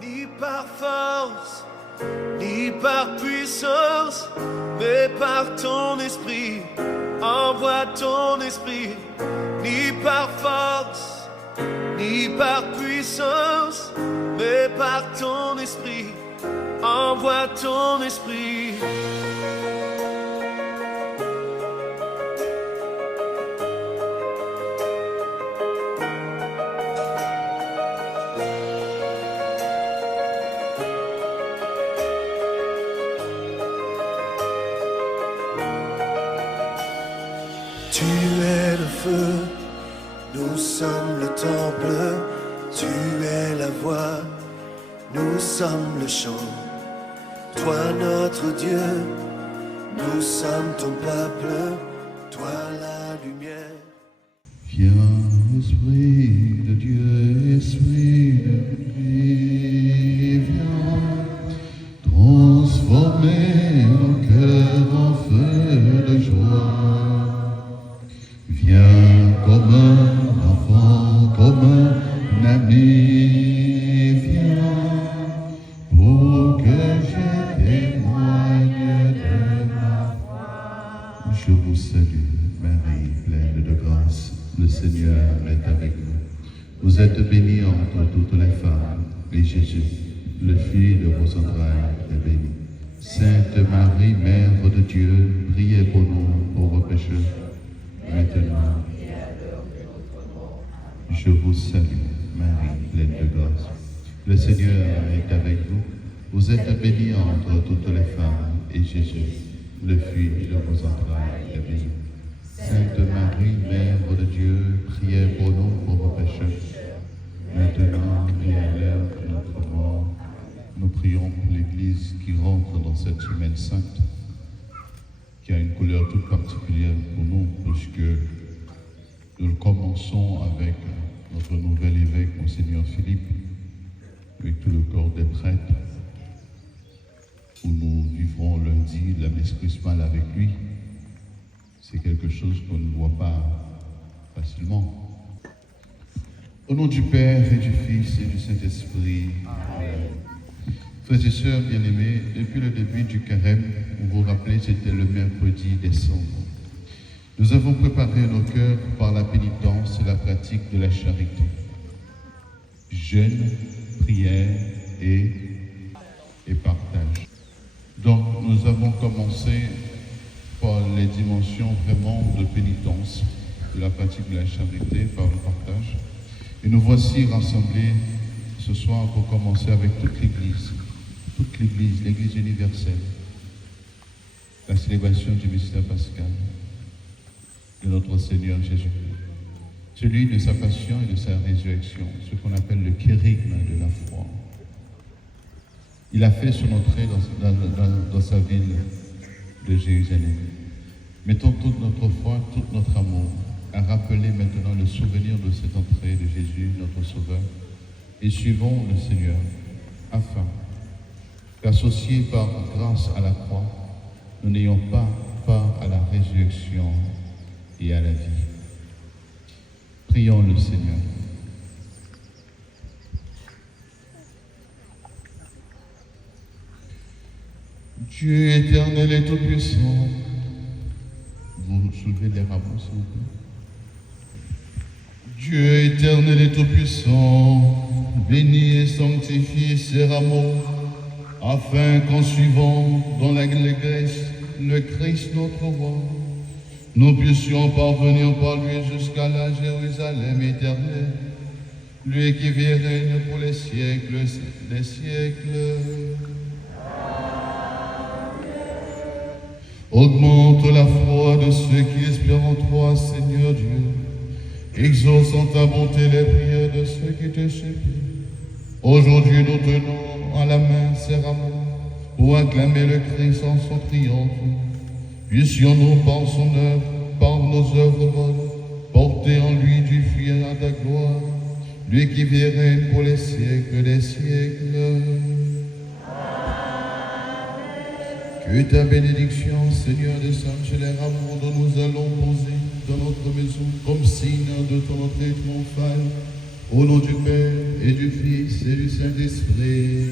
ni par force, ni par puissance, mais par ton esprit. Envoie ton esprit, ni par force, ni par puissance, mais par ton esprit. Envoie ton esprit. Tu es le feu, nous sommes le temple. Tu es la voix, nous sommes le chant. Toi notre Dieu, nous sommes ton peuple. Toi la lumière. Viens, Esprit de Dieu, Esprit de vie, viens transformer nos cœurs en feu de joie. Viens comme un enfant, comme un ami, viens pour que je témoigne de ma foi. Je vous salue, Marie, pleine de grâce, le Seigneur est avec vous. Vous êtes bénie entre toutes les femmes, et Jésus, le fruit de vos entrailles, est béni. Sainte Marie, Mère de Dieu, priez pour nous pauvres pécheurs, maintenant et à l'heure de notre mort. Je vous salue, Marie, pleine de grâce. Le Seigneur est avec vous. Vous êtes bénie entre toutes les femmes, et Jésus, le fruit de vos entrailles, est béni. Sainte Marie, Mère de Dieu, priez pour nous pauvres pécheurs, maintenant et à l'heure de notre mort. Nous prions pour l'Église qui rentre dans cette semaine sainte, qui a une couleur toute particulière pour nous, puisque nous commençons avec notre nouvel évêque, Monseigneur Philippe, avec tout le corps des prêtres, où nous vivrons lundi la messe chrismale avec lui. C'est quelque chose qu'on ne voit pas facilement. Au nom du Père et du Fils et du Saint-Esprit, Amen. Frères et sœurs bien-aimés, depuis le début du carême, vous vous rappelez, c'était le mercredi décembre. Nous avons préparé nos cœurs par la pénitence et la pratique de la charité. Jeûne, prière et partage. Donc nous avons commencé par les dimensions vraiment de pénitence, de la pratique de la charité, par le partage. Et nous voici rassemblés ce soir pour commencer avec toute l'Église, l'Église universelle, la célébration du mystère pascal de notre Seigneur Jésus, celui de sa passion et de sa résurrection, ce qu'on appelle le kérygme de la foi. Il a fait son entrée dans sa ville de Jérusalem. Mettons toute notre foi, tout notre amour à rappeler maintenant le souvenir de cette entrée de Jésus, notre Sauveur, et suivons le Seigneur, afin qu'associés par grâce à la croix, nous n'ayons pas part à la résurrection et à la vie. Prions le Seigneur. Dieu éternel et tout-puissant, vous soulevez les rameaux, s'il vous plaît. Dieu éternel et tout-puissant, bénis et sanctifie ces rameaux, afin qu'en suivant dans l'Église le Christ notre roi, nous puissions parvenir par lui jusqu'à la Jérusalem éternelle, lui qui vit et règne pour les siècles des siècles. Augmente la foi de ceux qui espèrent en toi, Seigneur Dieu, exauce en ta bonté les prières de ceux qui te supplient. Aujourd'hui, nous tenons à la main ces rameaux pour acclamer le Christ en son triomphe. Puissions-nous par son œuvre, par nos œuvres bonnes, porter en lui du fruit à ta gloire, lui qui vit et règne pour les siècles des siècles. Que ta bénédiction, Seigneur, descende sur les rameaux dont nous allons poser dans notre maison comme signe de ton entrée triomphale Au nom du Père et du Fils et du Saint-Esprit.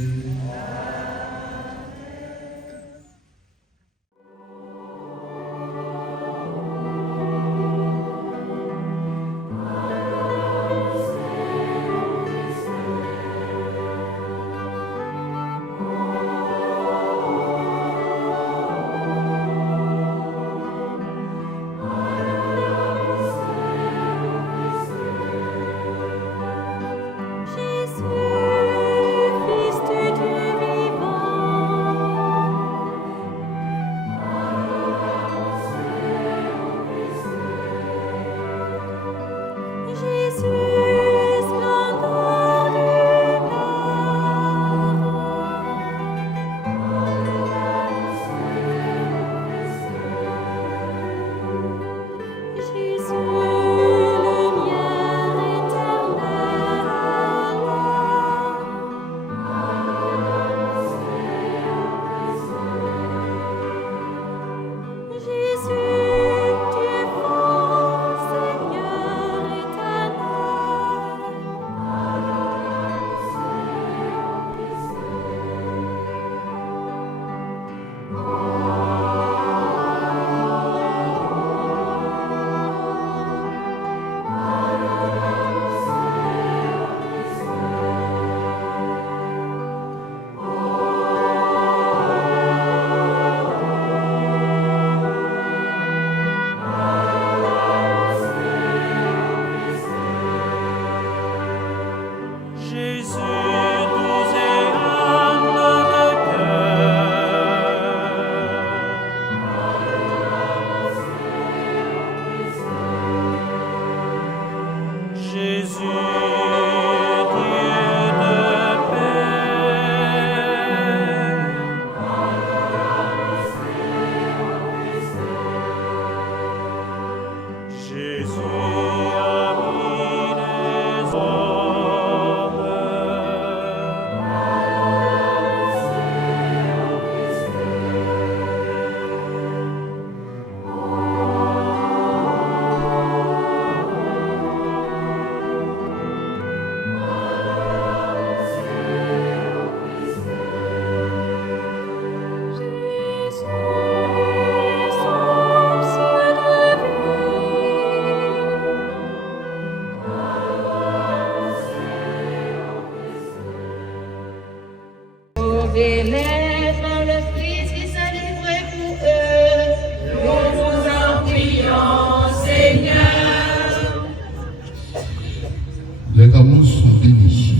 Les rameaux sont bénis.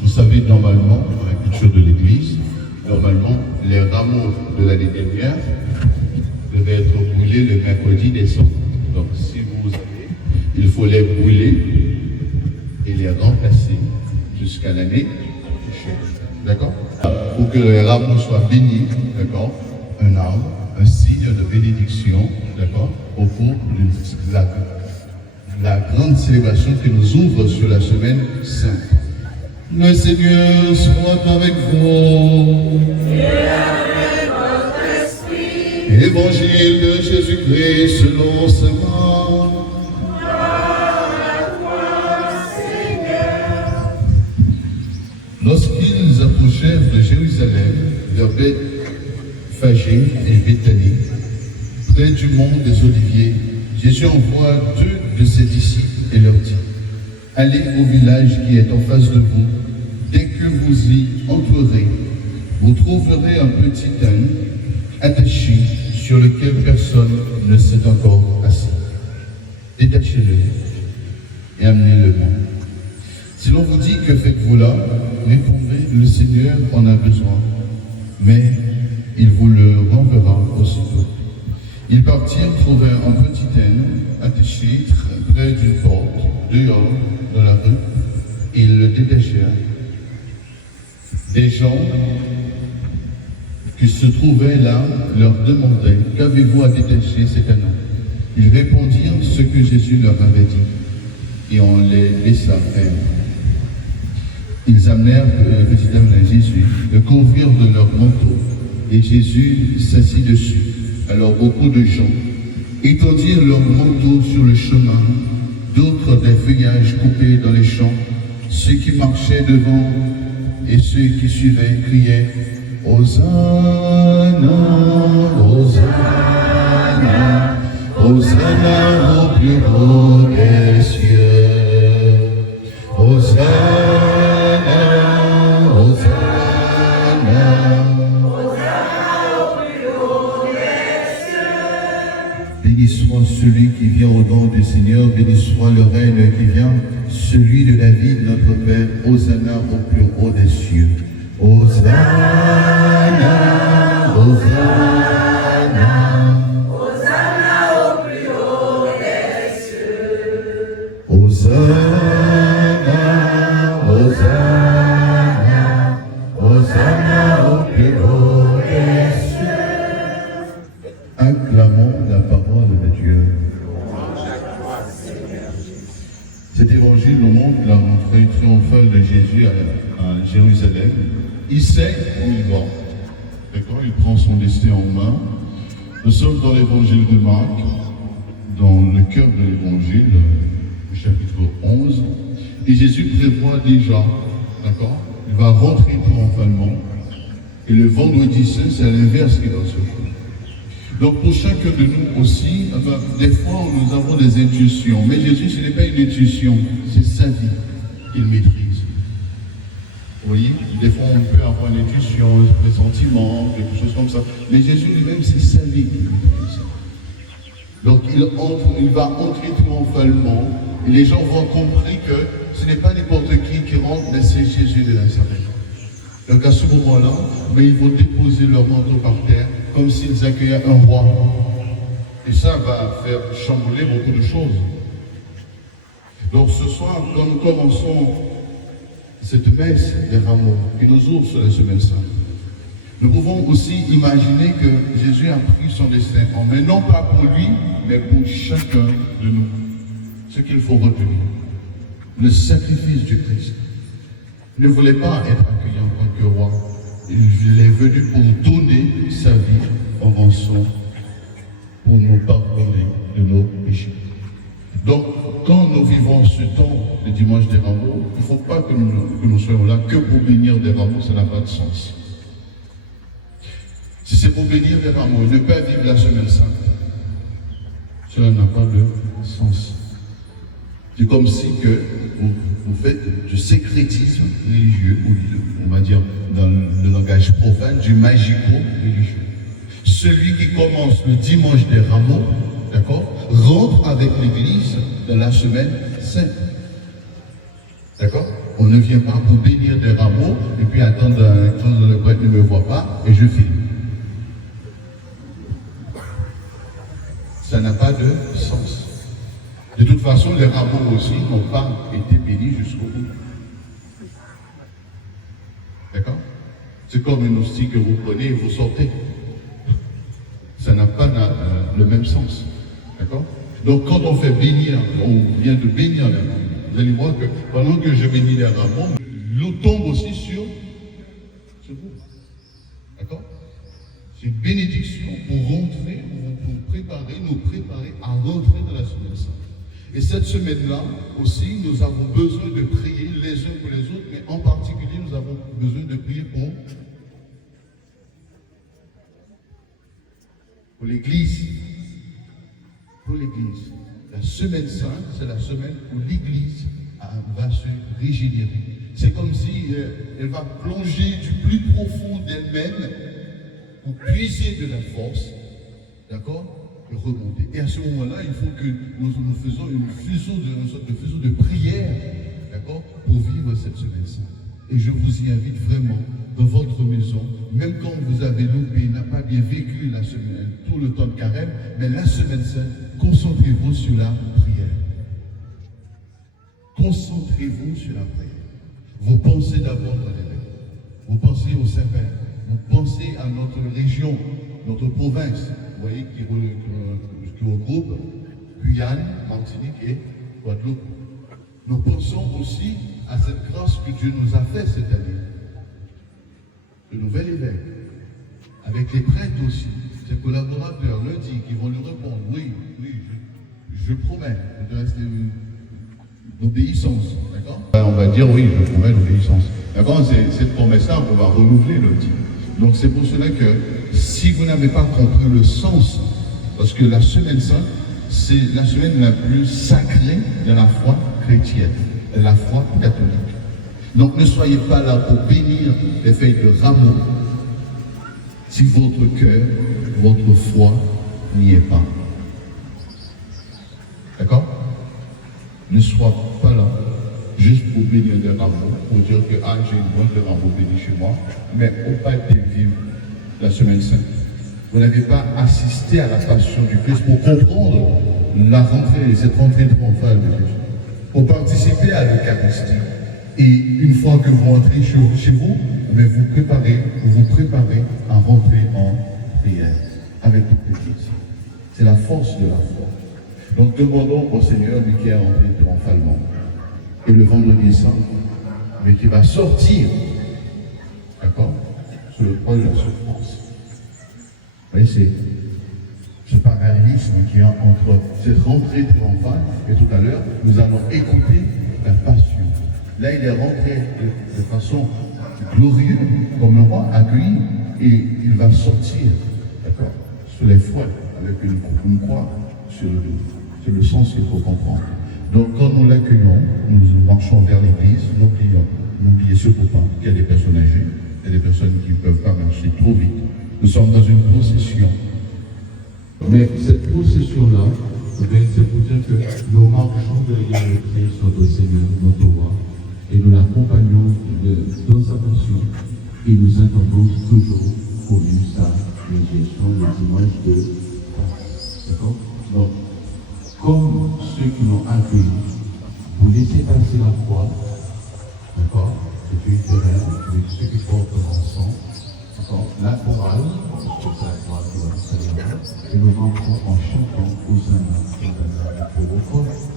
Vous savez, normalement, dans la culture de l'Église, normalement, les rameaux de l'année dernière devaient être brûlés le mercredi des Cendres. Donc, si vous avez, il faut les brûler et les remplacer jusqu'à l'année prochaine. D'accord? Pour que les rameaux soient bénis, d'accord? Un arbre, un signe de bénédiction, d'accord? Au cours de la grande célébration qui nous ouvre sur la semaine sainte. Le Seigneur soit avec vous. Et avec votre esprit. Évangile de Jésus-Christ selon saint Marc. Gloire à toi, Seigneur. Lorsqu'ils approchèrent de Jérusalem, vers Bethphagée et Béthanie, près du mont des Oliviers, Jésus envoie 2 de ses disciples et leur dit: allez au village qui est en face de vous. Dès que vous y entrerez, vous trouverez un petit âne attaché sur lequel personne ne s'est encore assis. Détachez-le et amenez-le-moi. Si l'on vous dit que faites-vous là, répondez: le Seigneur en a besoin, mais il vous le renverra aussitôt. Ils partirent, trouvèrent un petit âne attaché près d'une porte, dehors, dans la rue, et ils le détachèrent. Des gens qui se trouvaient là leur demandaient: qu'avez-vous à détacher cet âne? Ils répondirent ce que Jésus leur avait dit, et on les laissa faire. Ils amenèrent le petit âne à Jésus, le couvrirent de leur manteau, et Jésus s'assit dessus. Alors beaucoup de gens étendirent leurs manteaux sur le chemin, d'autres des feuillages coupés dans les champs Ceux qui marchaient devant et ceux qui suivaient criaient Hosanna, Hosanna, Hosanna au plus haut des cieux. Hosanna, Hosanna, béni soit celui qui vient au nom du Seigneur, béni soit le règne qui vient, celui de la vie de notre Père. Hosanna au plus haut des cieux. Hosanna, Hosanna, Hosanna au plus haut des cieux. Hosanna, Hosanna, Hosanna au plus haut des cieux. Acclamons la parole de Dieu. Cet évangile nous montre la rentrée triomphale de Jésus à Jérusalem. Il sait où il va. D'accord? Il prend son destin en main. Nous sommes dans l'évangile de Marc, dans le cœur de l'évangile, au chapitre 11. Et Jésus prévoit déjà, d'accord? Il va rentrer triomphalement. Et le vendredi saint, c'est à l'inverse qui va se faire. Donc pour chacun de nous aussi, des fois nous avons des intuitions. Mais Jésus, ce n'est pas une intuition, c'est sa vie qu'il maîtrise. Vous voyez, des fois on peut avoir une intuition, un pressentiment, quelque chose comme ça. Mais Jésus lui-même, c'est sa vie qu'il maîtrise. Donc il va entrer triomphalement. Et les gens vont comprendre que ce n'est pas n'importe qui rentre, mais c'est Jésus de Nazareth. Donc à ce moment-là, ils vont déposer leur manteau par terre, comme s'ils accueillaient un roi. Et ça va faire chambouler beaucoup de choses. Donc ce soir, quand nous commençons cette messe des rameaux qui nous ouvre sur la semaine sainte, nous pouvons aussi imaginer que Jésus a pris son destin en main, non pas pour lui, mais pour chacun de nous. Ce qu'il faut retenir, le sacrifice du Christ. Il ne voulait pas être accueilli en tant que roi. Il est venu pour donner sa vie en rançon, pour nous pardonner de nos péchés. Donc, quand nous vivons ce temps, le dimanche des rameaux, il ne faut pas que nous soyons là que pour bénir des rameaux, ça n'a pas de sens. Si c'est pour bénir des rameaux, ne pas vivre la semaine sainte, cela n'a pas de sens. C'est comme si que vous faites du sécrétisme religieux, ou on va dire dans le langage profane, du magico-religieux. Celui qui commence le dimanche des rameaux, d'accord, rentre avec l'Église dans la semaine sainte. D'accord? On ne vient pas pour bénir des rameaux et puis attendre quand le prêtre ne me voit pas et je filme. Ça n'a pas de sens. De toute façon, les rameaux aussi n'ont pas été bénis jusqu'au bout. D'accord? C'est comme une hostie que vous prenez et vous sortez. Ça n'a pas le même sens. D'accord? Donc quand on fait bénir, on vient de bénir les rameaux. Vous allez voir que pendant que je bénis les rameaux, l'eau tombe aussi sur vous. D'accord? C'est une bénédiction pour rentrer, pour nous préparer à rentrer dans la semaine sainte. Et cette semaine-là aussi, nous avons besoin de prier les uns pour les autres, mais en particulier, nous avons besoin de prier pour l'Église. Pour l'Église. La semaine sainte, c'est la semaine où l'Église va se régénérer. C'est comme si elle va plonger du plus profond d'elle-même pour puiser de la force, d'accord, et remonter. Et à ce moment-là, il faut que nous faisons une sorte de fuseau de prière, d'accord, pour vivre cette semaine sainte. Et je vous y invite vraiment dans votre maison, même quand vous avez loupé, n'a pas bien vécu la semaine, tout le temps de carême, mais la semaine sainte, concentrez-vous sur la prière. Concentrez-vous sur la prière. Vous pensez d'abord à l'évêque. Vous pensez au Saint-Père. Vous pensez à notre région, notre province, vous voyez, qui regroupe Guyane, Martinique et Guadeloupe. Nous pensons aussi à cette grâce que Dieu nous a faite cette année. Le nouvel évêque, avec les prêtres aussi, ses collaborateurs, lundi, qui vont lui répondre, oui, je promets de rester l'obéissance, d'accord? On va dire oui, je promets l'obéissance. D'accord? Cette promesse-là, on va renouveler le petit. Donc c'est pour cela que si vous n'avez pas compris le sens, parce que la semaine sainte, c'est la semaine la plus sacrée de la foi chrétienne, de la foi catholique. Donc ne soyez pas là pour bénir les feuilles de rameau si votre cœur, votre foi n'y est pas. D'accord? Ne sois pas là juste pour bénir des rameaux, pour dire que j'ai une boîte de rameaux bénis chez moi, mais au pas de vivre la semaine sainte. Vous n'avez pas assisté à la passion du Christ pour comprendre la rentrée, cette rentrée triomphale de Jésus, pour participer à l'Eucharistie. Et une fois que vous rentrez chez vous, vous vous préparez à rentrer en prière avec toute l'Église. C'est la force de la foi. Donc demandons au Seigneur, lui qui est rentré triomphalement, et le vendredi saint, mais qui va sortir, d'accord, sur le point de la souffrance. Vous voyez, c'est ce parallélisme qu'il y a entre cette rentrée triomphale et tout à l'heure, nous allons écouter la passion. Là, il est rentré de façon glorieuse, comme le roi accueilli, et il va sortir, d'accord, sur les fouets, avec une croix sur le dos. C'est le sens qu'il faut comprendre. Donc, quand nous l'accueillons, nous marchons vers l'église, n'oubliez surtout pas qu'il y a des personnes âgées, il y a des personnes qui ne peuvent pas marcher trop vite. Nous sommes dans une procession. Mais cette procession-là, c'est pour dire que nous marchons derrière le Christ, notre Seigneur, notre roi, et nous l'accompagnons dans sa passion, et nous attendons toujours pour lui sa résurrection, le dimanche de Pâques. D'accord? Donc, comme ceux qui l'ont accueilli, vous laissez passer la croix, d'accord? C'est une terrain, ceux qui portent l'encens, d'accord? La chorale, c'est la croix qui va nous et nous rentrons en chantant Hosanna, pour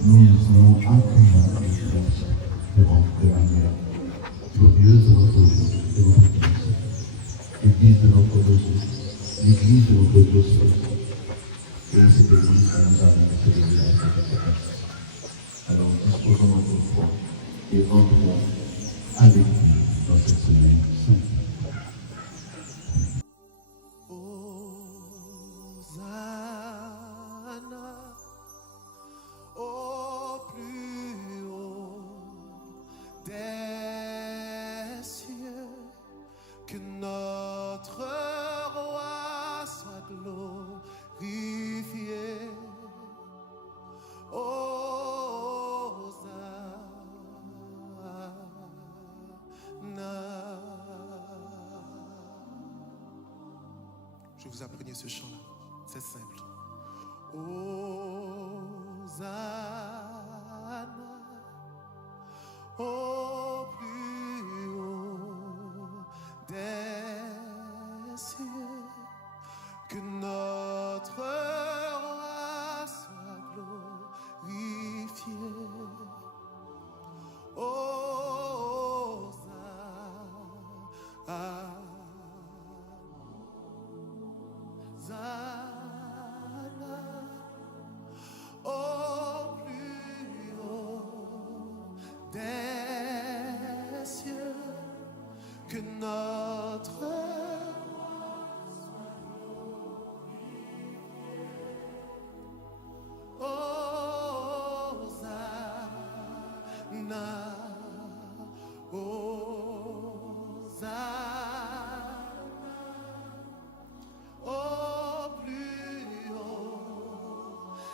nous accueillons le Christ de manière glorieuse de notre vie, de notre Église, l'Église de notre Dieu, l'Église de notre diocèse. Et c'est l'église qui nous a célébré la Sainte. Alors, disposons notre foi et rentrons avec lui dans cette semaine sainte. Hosanna, au plus haut des cieux, que notre roi soit glorifié. Je vais vous apprendre ce chant-là, c'est simple. Hosanna, au plus haut des cieux, que notre roi soit glorifié. Au plus haut des cieux, que notre roi soit glorifié. Hosanna, Hosanna, au plus haut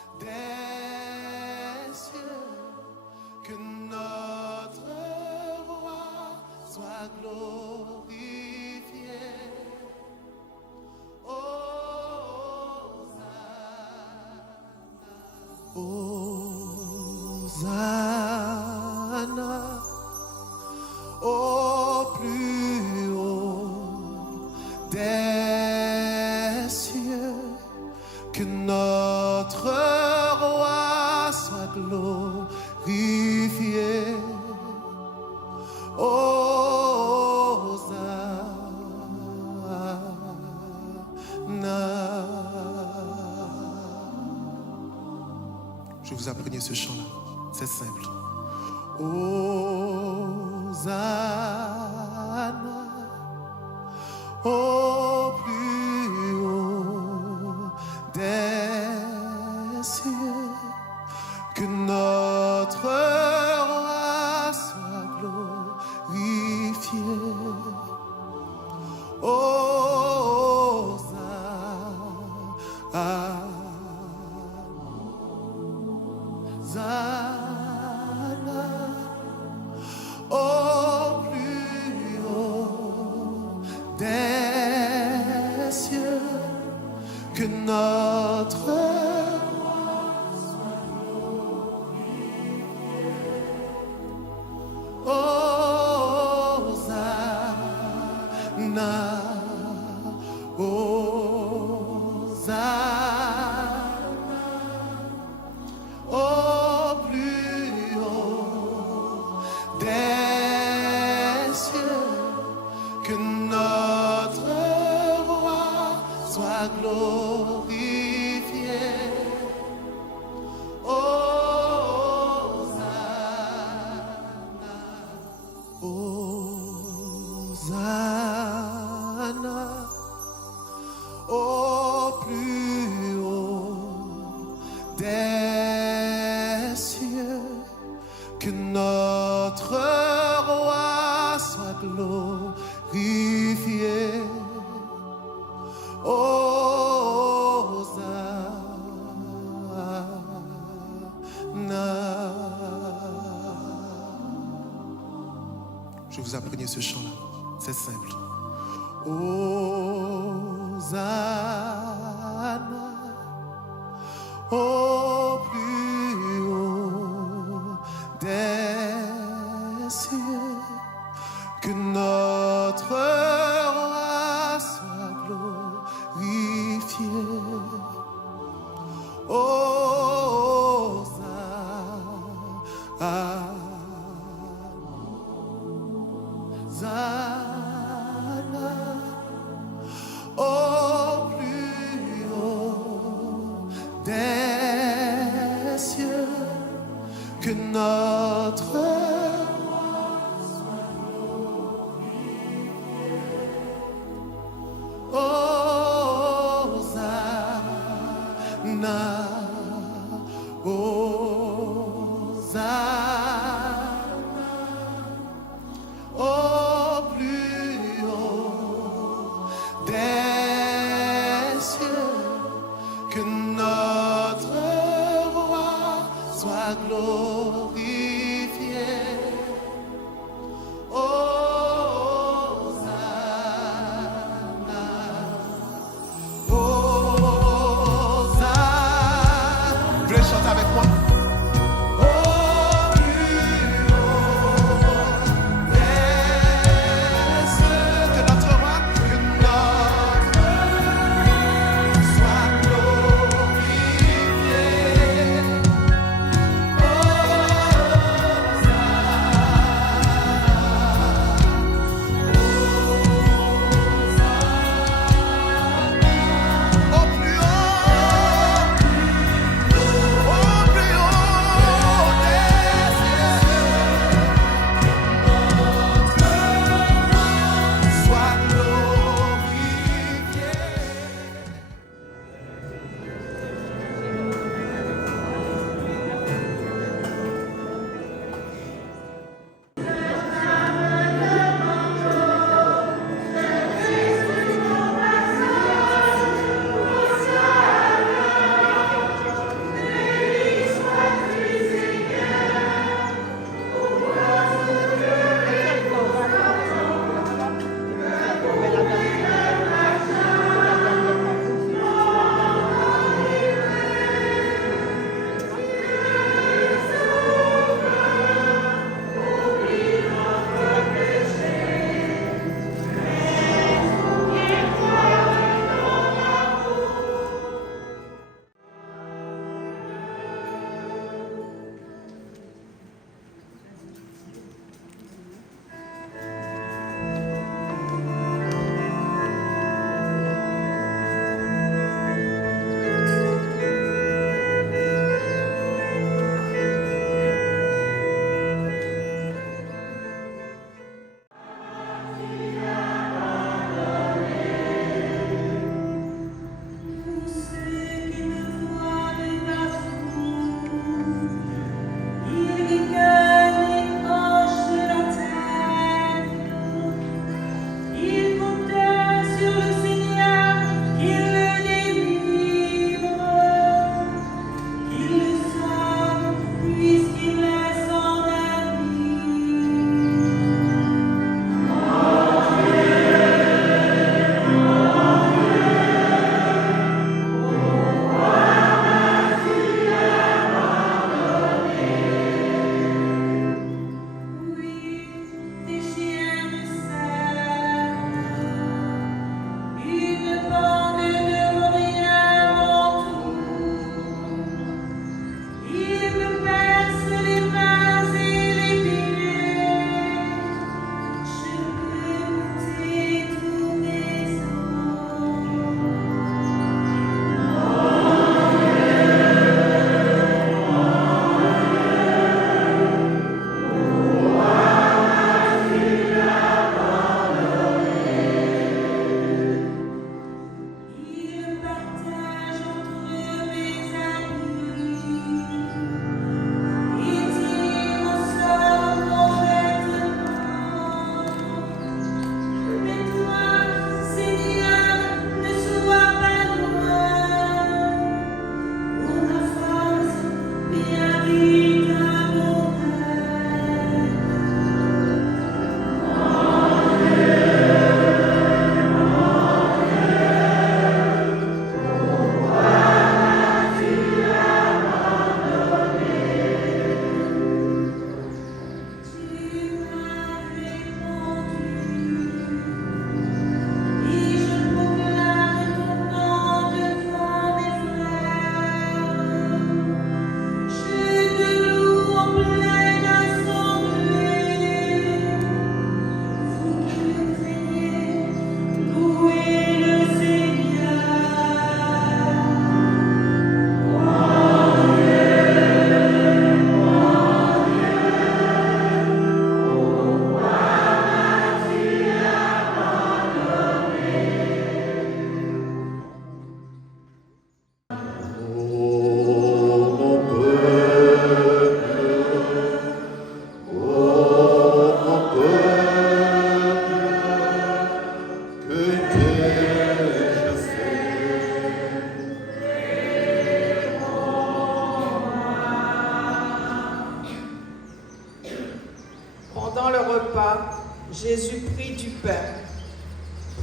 des cieux, que notre roi soit glorifié. Hosanna, au plus haut des cieux, que notre roi soit glorifié. Je vais vous apprendre ce chant-là, c'est simple. Hosanna, au plus haut des cieux, que notre roi soit glorifié. Hosanna, au plus haut des cieux, que notre roi soit glorifié. Hosanna, Hosanna, au plus haut des cieux, que notre roi soit glorifié. Hosanna, Hosanna, au plus haut des cieux, que notre roi soit glorifié. Hosanna. Je vais vous imprégner ce chant-là, c'est simple. Hosanna, au plus haut des cieux, que notre roi soit glorifié. Hosanna, au plus haut des cieux, que notre roi soit glorifié. Hosanna, Hosanna, au plus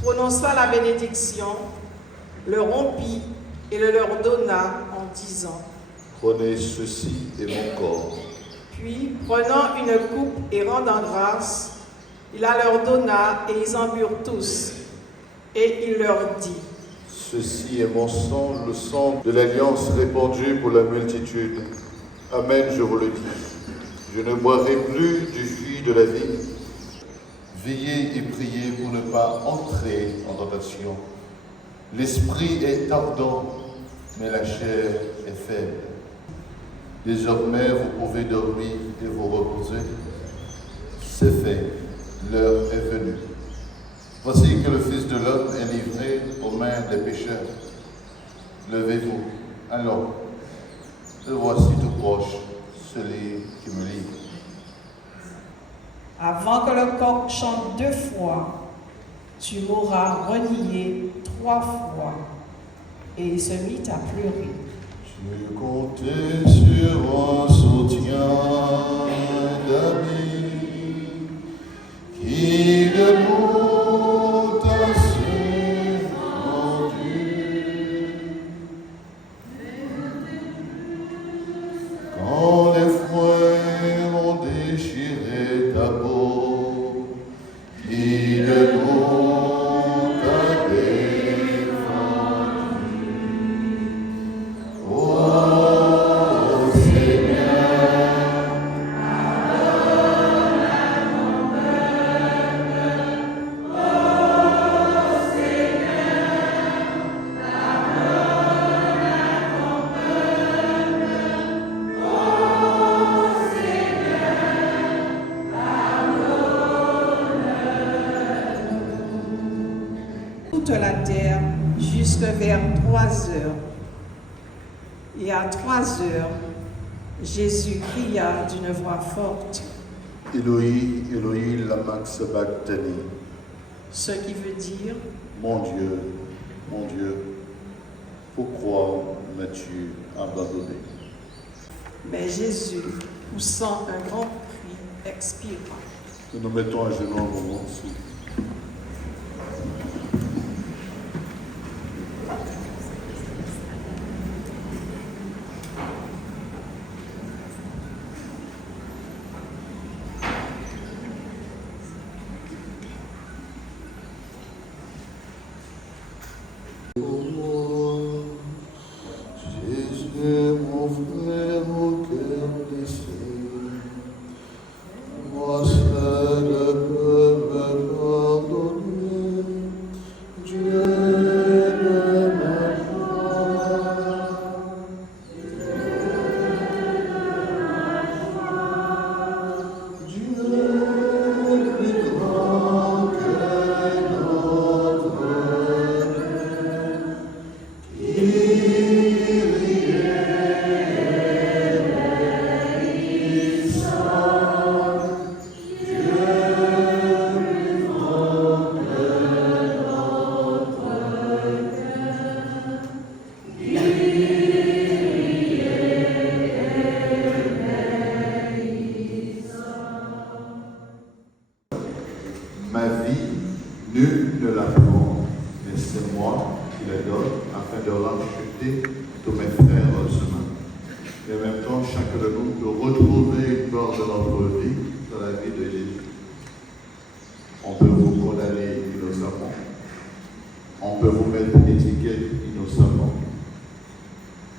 Prononça la bénédiction, le rompit et le leur donna en disant: Prenez ceci est mon corps. Puis, prenant une coupe et rendant grâce, il la leur donna et ils en burent tous. Et il leur dit: Ceci est mon sang, le sang de l'alliance répandu pour la multitude. Amen, je vous le dis. Je ne boirai plus du jus de la vie. Veillez et priez pour ne pas entrer en tentation. L'esprit est ardent, mais la chair est faible. Désormais, vous pouvez dormir et vous reposer. C'est fait, l'heure est venue. Voici que le Fils de l'homme est livré aux mains des pécheurs. Levez-vous, allons. Et voici tout proche celui qui me livre. Avant que le coq chante 2 fois, tu m'auras renié 3 fois. Et il se mit à pleurer. Je comptais sur un soutien d'amis qui debout à se rendu. Quand les fouets ont déchiré ta peau, qui debout t'a défendu. Oh Seigneur, pardonne à ton peuple. Oh Seigneur, pardonne à ton peuple. Oh Seigneur, pardonne-nous. Toute la terre jusque vers 3 heures. Et à 3 heures, Jésus cria d'une voix forte, Eloi, Eloi, lama sabachthani. ce qui veut dire: Mon Dieu, pourquoi m'as-tu abandonné? Mais Jésus, poussant un grand cri, expira. Nous nous mettons à genoux un moment. Jésus, mon frère au cœur blessé, moi seul peux me pardonner. Dieu de ma joie, Dieu plus grand que notre ma vie, nul ne la prend, mais c'est moi qui la donne afin de racheter tous mes frères humains. Et en même temps, chacun de nous peut retrouver une part de notre vie dans la vie de Jésus. On peut vous condamner innocemment. On peut vous mettre une étiquette innocemment.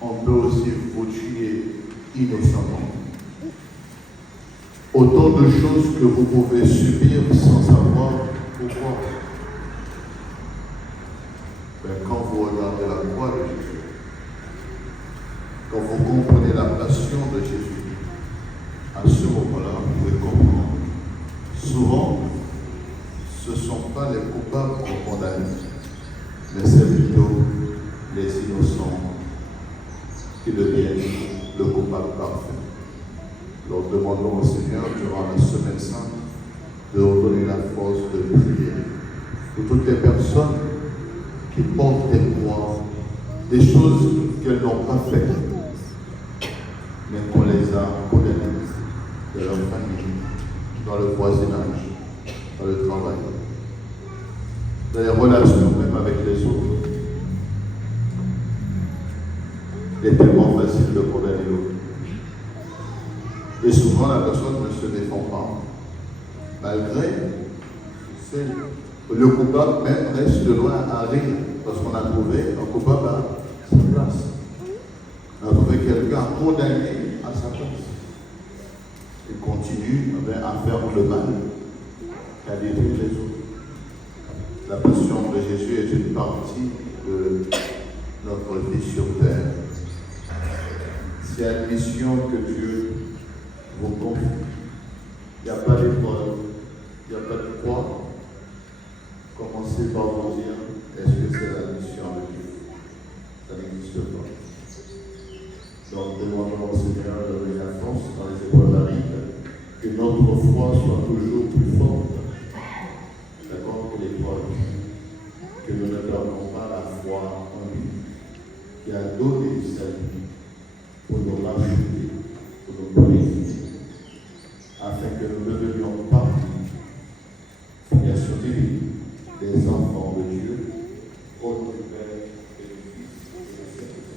On peut aussi vous tuer innocemment. Autant de choses que vous pouvez subir sans savoir pourquoi. Mais quand vous regardez la croix de Jésus, quand vous comprenez la passion de Jésus, à ce moment-là, vous pouvez comprendre. Souvent, ce ne sont pas les coupables qu'on condamne, mais c'est plutôt les innocents qui deviennent le coupable parfait. Alors demandons au Seigneur, durant la semaine sainte, de redonner la force de prier pour toutes les personnes qui portent des poids, des choses qu'elles n'ont pas faites, mais qu'on les a condamnées de leur famille, dans le voisinage, dans le travail. dans les relations même avec les autres. Il est tellement facile de condamner l'autre. Et souvent, la personne ne se défend pas, malgré le coupable même reste de loin à rire, parce qu'on a trouvé un coupable à sa place. On a trouvé quelqu'un condamné à sa place. Il continue à faire le mal, à détruire les autres. La passion de Jésus est une partie de notre vie sur terre. C'est la mission que Dieu vous confie. Il n'y a pas d'épreuve, il n'y a pas de croix. Commencez par vous dire, est-ce que c'est la mission de Dieu? Ça n'existe pas. Donc demandons au Seigneur de donner la force dans les épreuves arrivent, que notre foi soit toujours plus forte, d'accord, que l'épreuve, que nous ne perdons pas la foi en lui, qui a donné sa vie pour nous racheter, pour nous purifier, afin que nous devenions parmi filiation divine, des enfants de Dieu, au nom du Père et du Fils et du Saint-Esprit.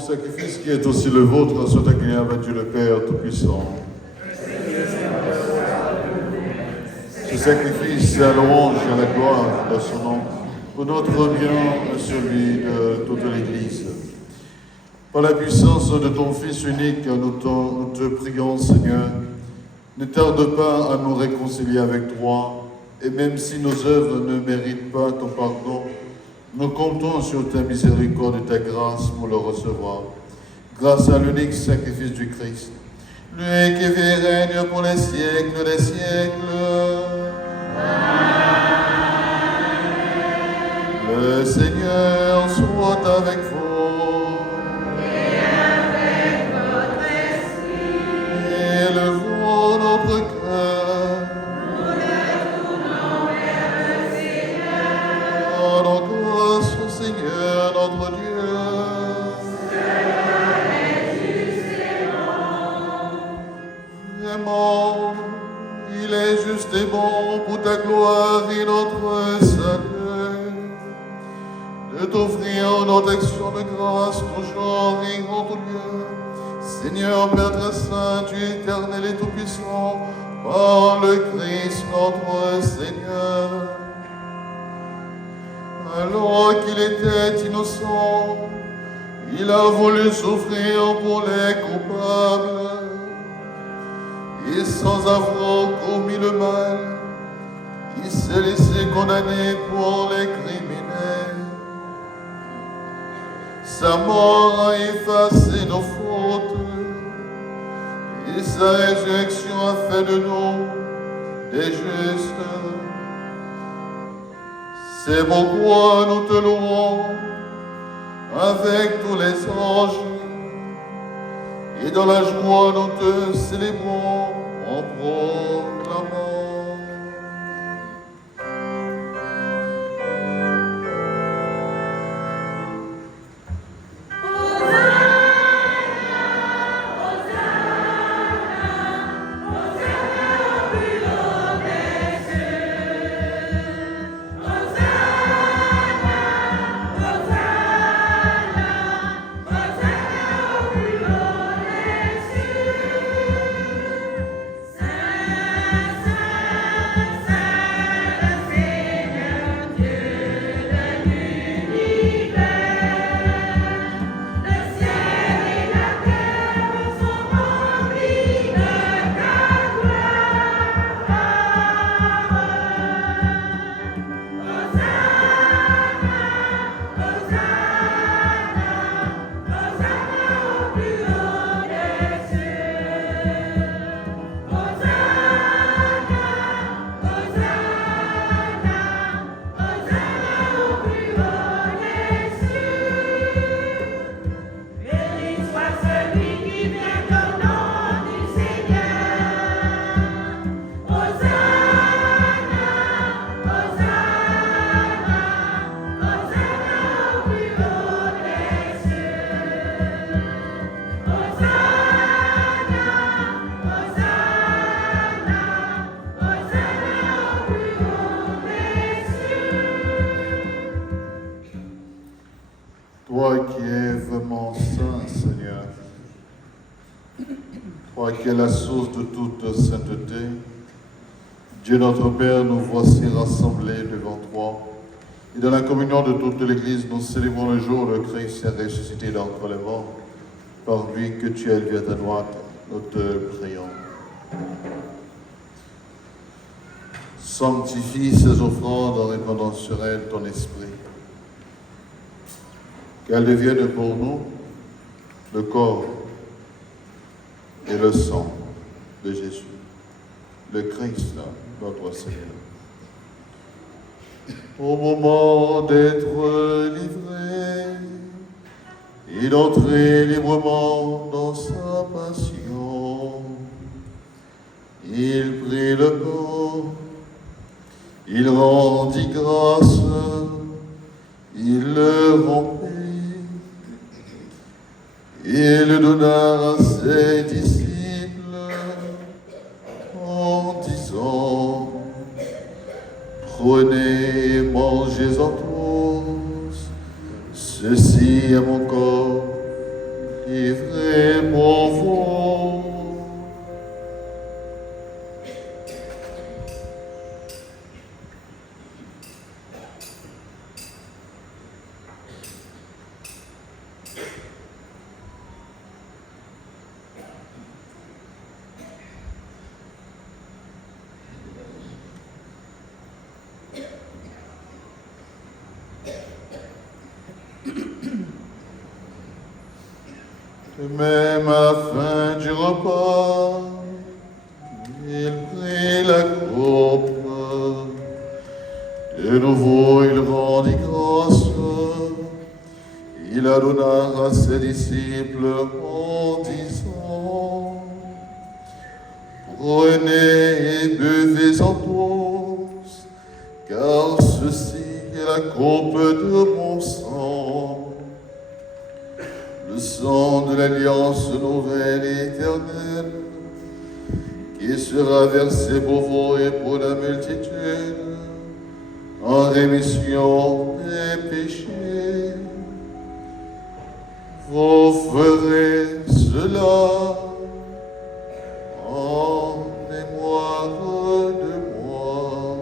Sacrifice qui est aussi le vôtre soit agréable à Dieu le Père Tout-Puissant. Ce sacrifice est à louange et à la gloire de son nom, pour notre bien et celui de toute l'Église. Par la puissance de ton Fils unique, nous te prions, Seigneur, ne tarde pas à nous réconcilier avec toi, et même si nos œuvres ne méritent pas ton pardon, Nous comptons sur ta miséricorde et ta grâce pour le recevoir. Grâce à l'unique sacrifice du Christ, lui qui vit et règne pour les siècles des siècles. Le Seigneur soit avec vous. Et avec votre esprit. Élevons notre cœur. Nous le tournons vers le Seigneur. Rendons grâce au Seigneur notre Dieu. Cela est juste et bon. Vraiment, il est juste et bon pour ta gloire et notre salut de t'offrir notre action de grâce toujours et en tout lieu. Seigneur Père très saint, tu es éternel et tout-puissant, par le Christ notre Seigneur. Alors qu'il était innocent, il a voulu souffrir pour les coupables. Et sans avoir commis le mal, il s'est laissé condamner pour les criminels. Sa mort a effacé nos fautes, et sa résurrection a fait de nous des justes. C'est pourquoi nous te louons avec tous les anges, et dans la joie nous te célébrons en proclamant. Toi qui es vraiment saint, Seigneur, toi qui es la source de toute sainteté, Dieu notre Père, nous voici rassemblés devant toi. Et dans la communion de toute l'Église, nous célébrons le jour où le Christ est ressuscité d'entre les morts. Par lui que tu es élevé à ta droite, nous te prions. Sanctifie ces offrandes en répandant sur elles ton esprit. Qu'elles deviennent pour nous le corps et le sang de Jésus, le Christ, notre Seigneur. Au moment d'être livré et d'entrer librement dans sa passion, il prit le pain, il rendit grâce, il le rompit, et le donna à ses disciples en disant: prenez et mangez-en tous, ceci est mon corps livré pour vous. Et même à la fin du repas, il prit la coupe. De nouveau, il rendit grâce. Il la donna à ses disciples en disant: prenez et buvez-en tous, car ceci est la coupe de mon sang, le sang de l'alliance nouvelle et éternelle, qui sera versé pour vous et pour la multitude, en rémission des péchés. Vous ferez cela en mémoire de moi.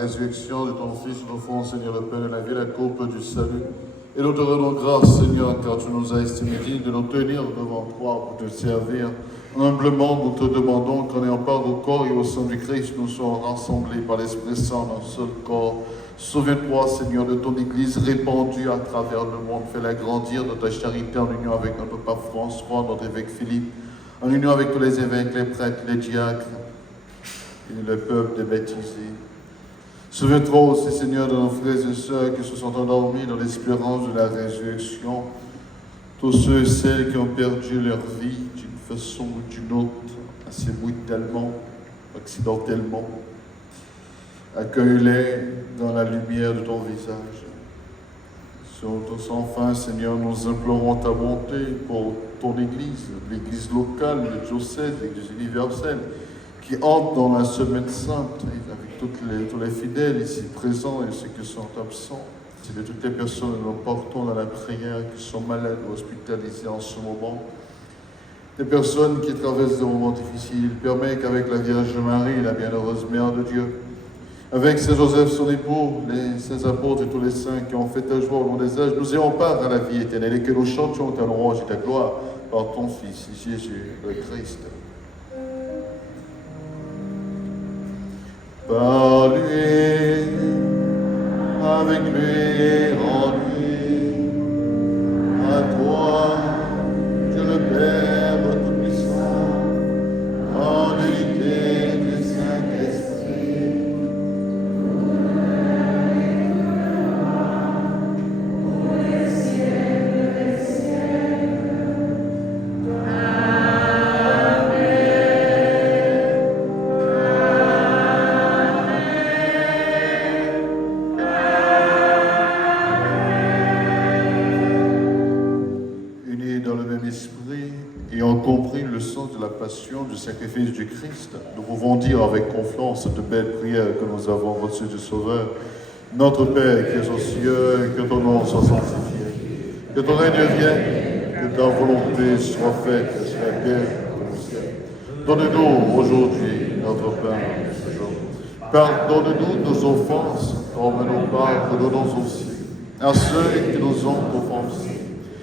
Résurrection de ton Fils, nous offrons, Seigneur, le pain de la vie, la coupe du salut. Et nous te rendons grâce, Seigneur, car tu nous as estimés dignes de nous tenir devant toi pour te servir. Humblement, nous te demandons qu'en ayant part au corps et au sang du Christ, nous soyons rassemblés par l'Esprit Saint dans un seul corps. Souviens-toi, Seigneur, de ton Église répandue à travers le monde. Fais-la grandir dans ta charité en union avec notre pape François, notre évêque Philippe, en union avec tous les évêques, les prêtres, les diacres et le peuple des baptisés. Souviens-toi aussi, Seigneur, de nos frères et sœurs qui se sont endormis dans l'espérance de la résurrection. Tous ceux et celles qui ont perdu leur vie d'une façon ou d'une autre, assez brutalement, accidentellement. Accueille-les dans la lumière de ton visage. Enfin, Seigneur, nous implorons ta bonté pour ton Église, l'Église locale, le diocèse, l'Église universelle, qui entre dans la semaine sainte avec tous les fidèles ici présents et ceux qui sont absents. C'est de toutes les personnes que nous portons dans la prière, qui sont malades ou hospitalisées en ce moment. Des personnes qui traversent des moments difficiles. Permets qu'avec la Vierge Marie, la bienheureuse Mère de Dieu, avec Saint Joseph, son époux, les saints apôtres et tous les saints qui ont fait ta joie au long des âges, nous ayons part à la vie éternelle et que nous chantions ta louange et ta gloire par ton Fils, Jésus le Christ. Par lui, avec lui et en lui, à toi, Dieu le Père Tout-Puissant, en unité du Saint-Esprit, pour les siècles des siècles. Compris le sens de la passion, du sacrifice du Christ, nous pouvons dire avec confiance cette belle prière que nous avons reçue du Sauveur. Notre Père qui es aux cieux, que ton nom soit sanctifié, que ton règne vienne, que ta volonté soit faite sur la terre comme au ciel. Donne-nous aujourd'hui notre pain de ce jour. Pardonne-nous nos offenses, comme nous pardonnons aussi à ceux qui nous ont offensés.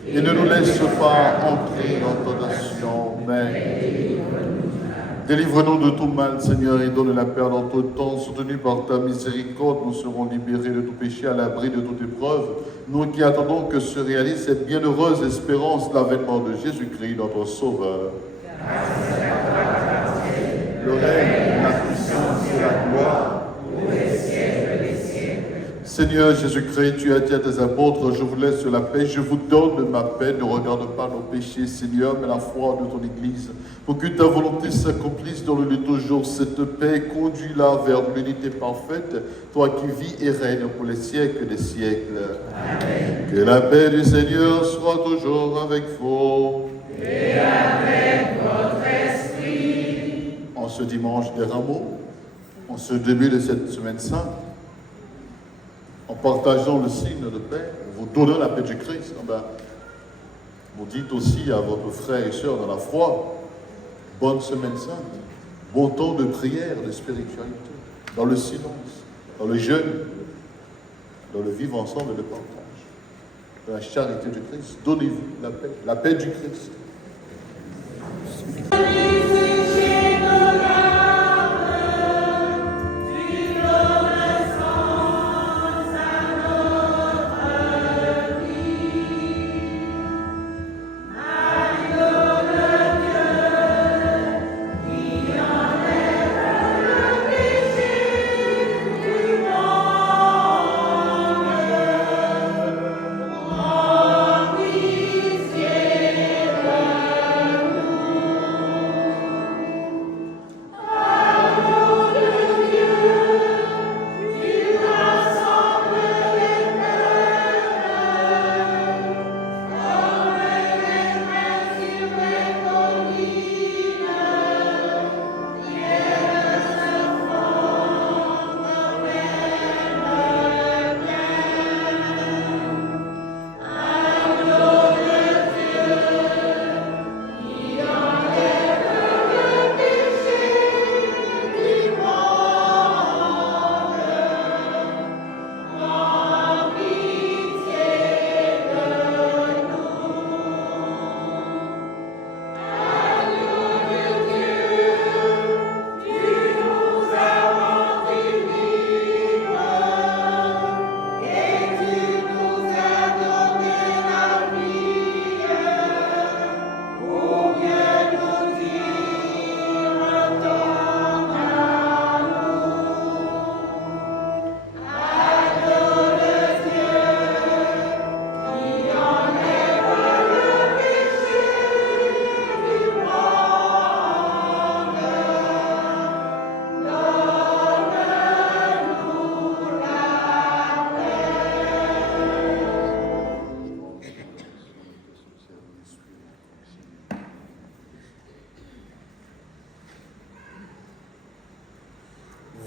Et ne nous laisse pas entrer dans tentation, mais délivre-nous de tout mal, Seigneur, et donne la paix dans tout temps. Soutenus par ta miséricorde, nous serons libérés de tout péché, à l'abri de toute épreuve. Nous qui attendons que se réalise cette bienheureuse espérance de l'avènement de Jésus-Christ, notre Sauveur. Le règne, la puissance et la gloire, pour les siècles des siècles. Seigneur Jésus-Christ, tu as dit à tes apôtres, je vous laisse la paix, je vous donne ma paix, ne regarde pas nos péchés, Seigneur, mais la foi de ton Église, pour que ta volonté s'accomplisse dans le toujours. Cette paix conduis-la vers l'unité parfaite, toi qui vis et règnes pour les siècles des siècles. Amen. Que la paix du Seigneur soit toujours avec vous. Et avec votre esprit. En ce dimanche des Rameaux, en ce début de cette semaine sainte, en partageant le signe de paix, en vous donnant la paix du Christ, vous dites aussi à votre frère et sœur dans la foi, bonne semaine sainte, bon temps de prière, de spiritualité, dans le silence, dans le jeûne, dans le vivre ensemble et le partage, dans la charité du Christ. Donnez-vous la paix du Christ.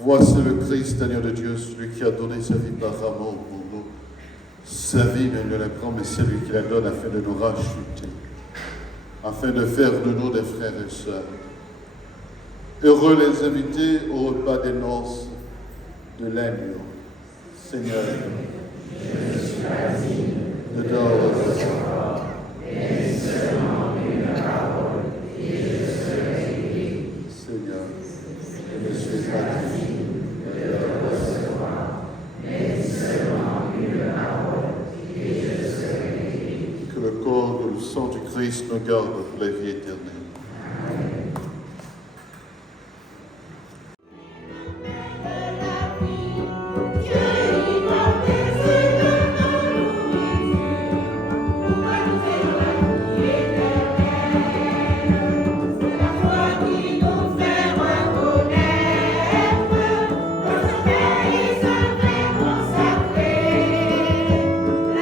Voici le Christ, Seigneur de Dieu, celui qui a donné sa vie par amour pour nous. Sa vie ne la prend, mais celui qui la donne afin de nous racheter, afin de faire de nous des frères et sœurs. Heureux les invités au repas des noces de l'agneau. Seigneur, je suis pas digne de te recevoir, mais seulement une parole, et je serai guéri. Seigneur, je ne suis pas digne de te recevoir, mais seulement une parole, et je serai guéri. Que le corps et le sang du Christ nous gardent pour la vie éternelle.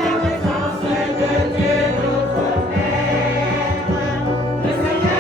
La présence de Dieu notre Père, le Seigneur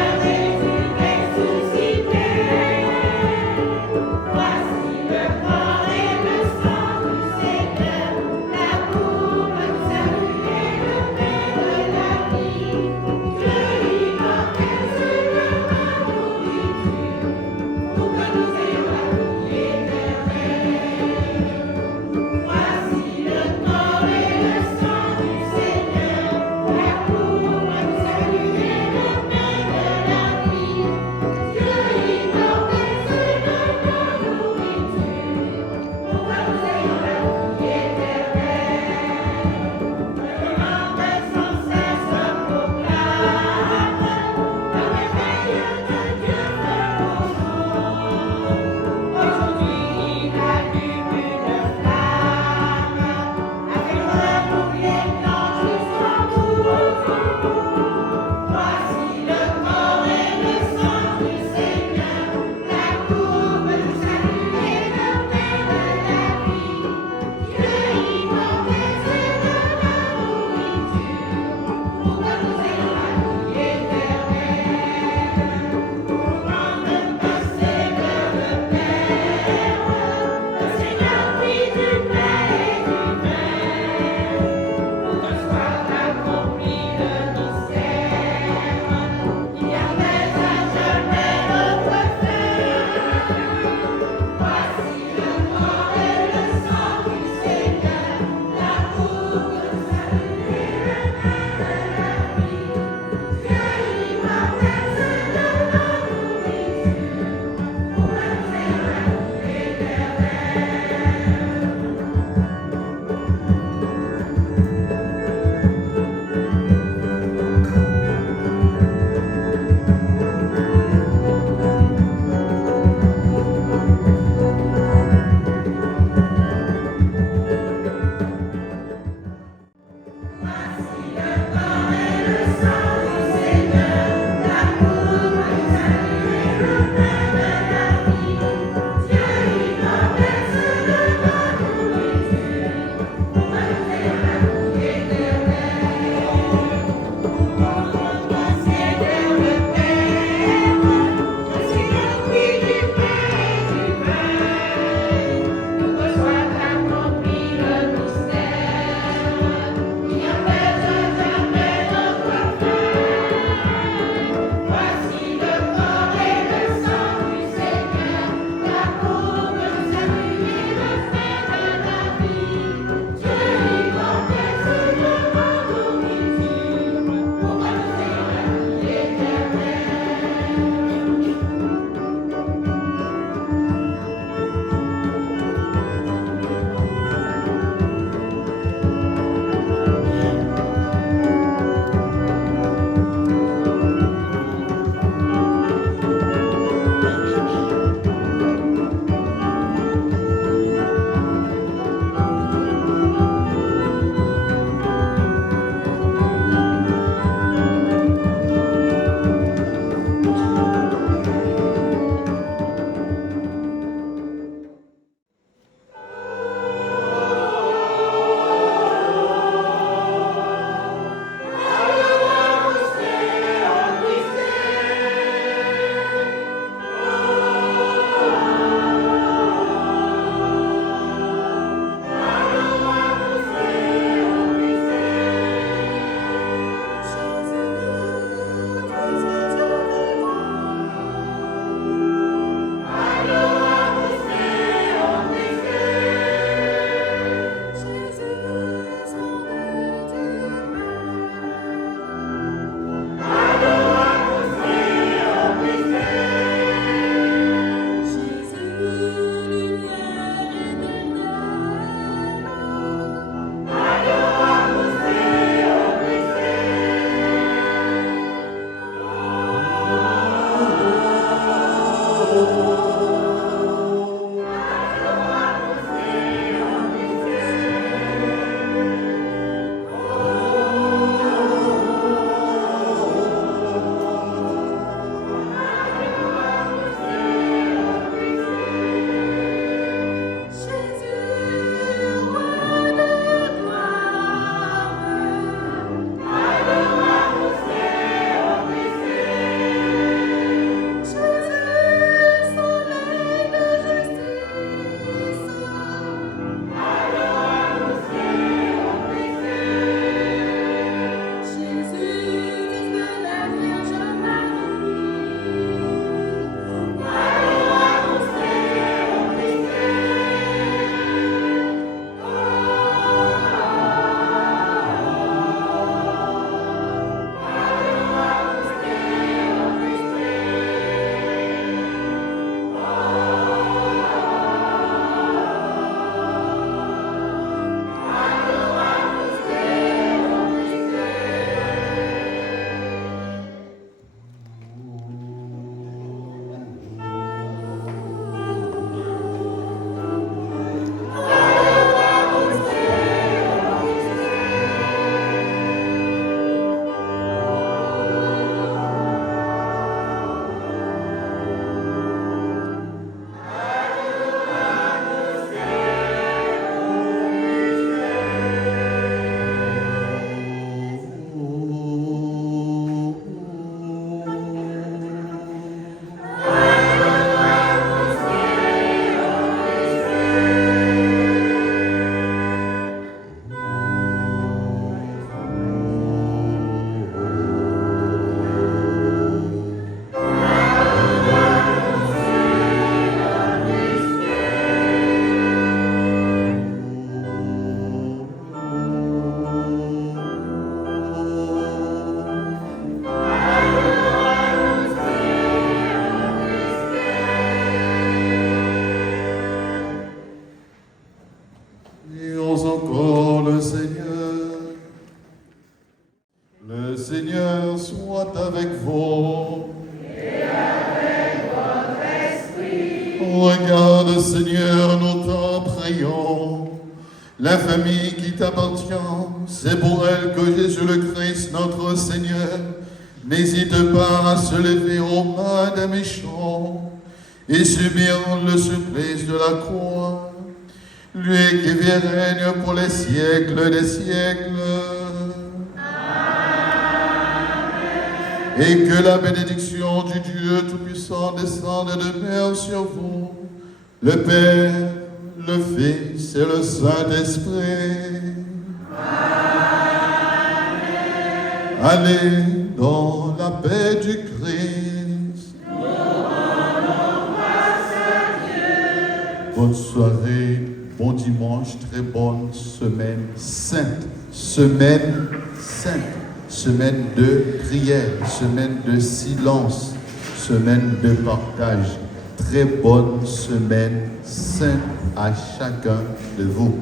Le Seigneur soit avec vous. Et avec votre esprit. Regarde, Seigneur, nous t'en prions. La famille qui t'appartient, c'est pour elle que Jésus le Christ, notre Seigneur, n'hésite pas à se lever aux mains des méchants et subir le supplice de la croix. Lui qui vit et règne pour les siècles des siècles. Amen. Et que la bénédiction du Dieu Tout-Puissant descende et demeure sur vous, le Père, le Fils et le Saint-Esprit. Amen. Allez dans la paix du Christ. Nous rendons grâce à Dieu. Bonne soirée, bon dimanche, très bonne semaine sainte. Semaine sainte. Semaine de prière, semaine de silence, semaine de partage. Très bonne semaine sainte à chacun de vous.